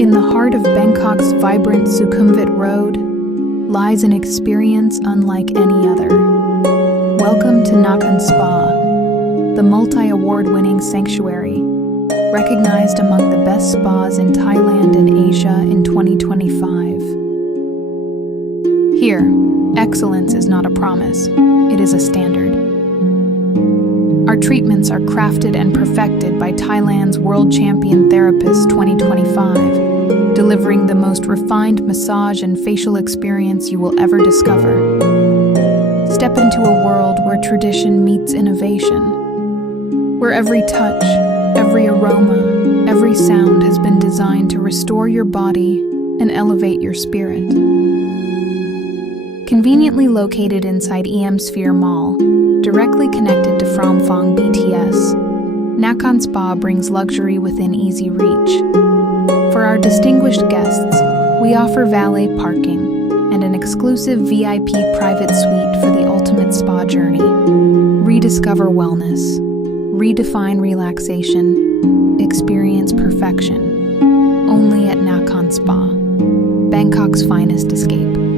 In the heart of Bangkok's vibrant Sukhumvit Road lies an experience unlike any other. Welcome to Nakhon Spa, the multi-award-winning sanctuary, recognized among the best spas in Thailand and Asia in 2025. Here, excellence is not a promise, it is a standard. Our treatments are crafted and perfected by Thailand's World Champion Therapists 2025, delivering the most refined massage and facial experience you will ever discover. Step into a world where tradition meets innovation, where every touch, every aroma, every sound has been designed to restore your body and elevate your spirit. Conveniently located inside Sphere Mall, directly connected to Phrom BTS, Nakhon Spa brings luxury within easy reach. For our distinguished guests, we offer valet parking and an exclusive VIP private suite for the ultimate spa journey. Rediscover wellness, redefine relaxation, experience perfection. Only at Nakhon Spa, Bangkok's finest escape.